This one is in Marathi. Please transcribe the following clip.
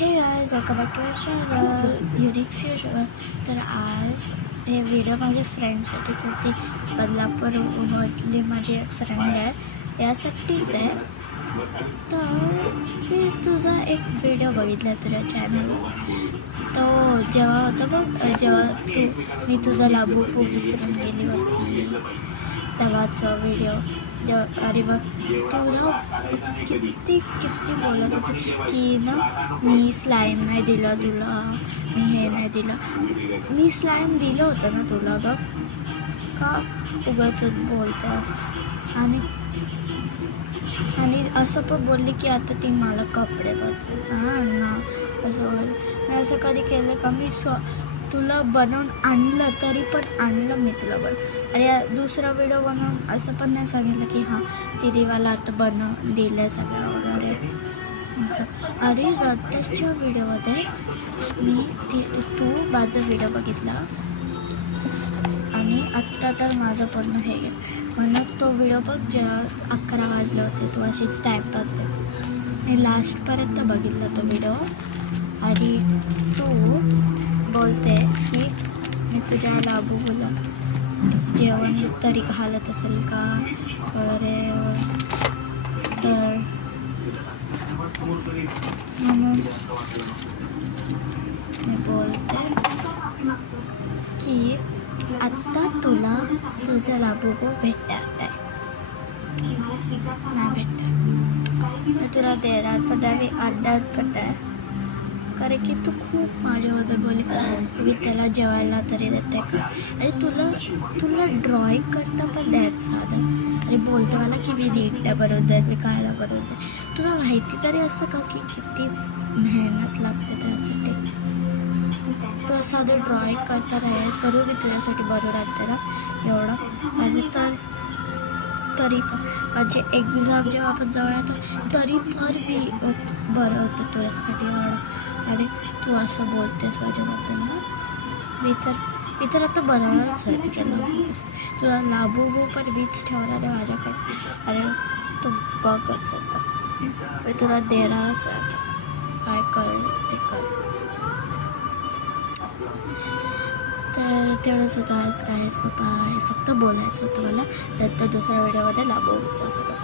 हे guys, welcome back to channel Unix user. तर आज हे व्हिडिओ माझ्या फ्रेंडसाठीच होती. बदलापूरमधली माझी एक फ्रेंड आहे, त्यासाठीच आहे. तर मी तुझा एक व्हिडिओ बघितला तुझ्या चॅनलवर. तो जेव्हा होता बघ, जेव्हा मी तुझा लाबूबू विसरून गेली होती तेव्हाचा व्हिडिओ. अरे बघ, तुला किती बोलत होते की ना मी स्लाईम नाही दिलं तुला, मी हे नाही दिलं. मी स्लाईम दिलं होतं ना तुला ग, का उगाच बोलते असं. आणि असं पण बोलली की आता ती मला कपडे बघ ना असं. मी असं कधी केलं का? मी तुला बनवून आणलं, तरी पण आणलं मी तुला आणि दुसरा व्हिडिओ बनवून असं पण नाही सांगितलं की हां दीदीवाला आता बनवून दिलं सगळं वगैरे. अरे रत्तरच्या व्हिडिओमध्ये तू माझा व्हिडिओ बघितला आणि आत्ता तर माझं पूर्ण हे गेलं. म्हणून तो व्हिडिओ बघ, जेव्हा 11 वाजले होते, तू अशीच टाईमपास बघ. मी लास्टपर्यंत बघितला तो व्हिडिओ. आणि तू बोलते की मी तुझ्या लाबूबूला जेवण तरी घालत असेल का अरे. तर म्हणून मी बोलते की आत्ता तुला तुझं लाबूबू भेटणार नाही भेटणार. तुला देणार पण नाही, आणणार पण नाही. कारण की तू खूप माझ्याबद्दल बोलली मी त्याला जेवायला तरी देते का. आणि तुला ड्रॉइंग करता पण द्यायचं साधं. आणि बोलतो मला की मी नीट नाही बनवते, मी कायला बनवते. तुला माहिती तरी असतं का की किती मेहनत लागते त्यासाठी. तू साधं ड्रॉइंग करता राहील करू मी तुझ्यासाठी बरोबर आणते ना एवढं. आणि तरी पण माझी एक्झाम जेव्हा आपण जवळ येतो तरी पण मी बरं होतं तुझ्यासाठी एवढं. आणि तू असं बोलतेस माझ्याबद्दल ना. मी तर आता बनवणारच आहे तुझ्या लाबूबू. तुला लाबूबू पण मीच ठेवणार आहे माझ्याकडे. अरे तू बघच होता, मी तुला देणारच आहे. काय कर ते कर. तर तेवढंच होतं आज. काहीच बाबा, हे फक्त बोलायचं होतं मला. नंतर दुसऱ्या व्हिडिओमध्ये लाबूबूचं सगळं.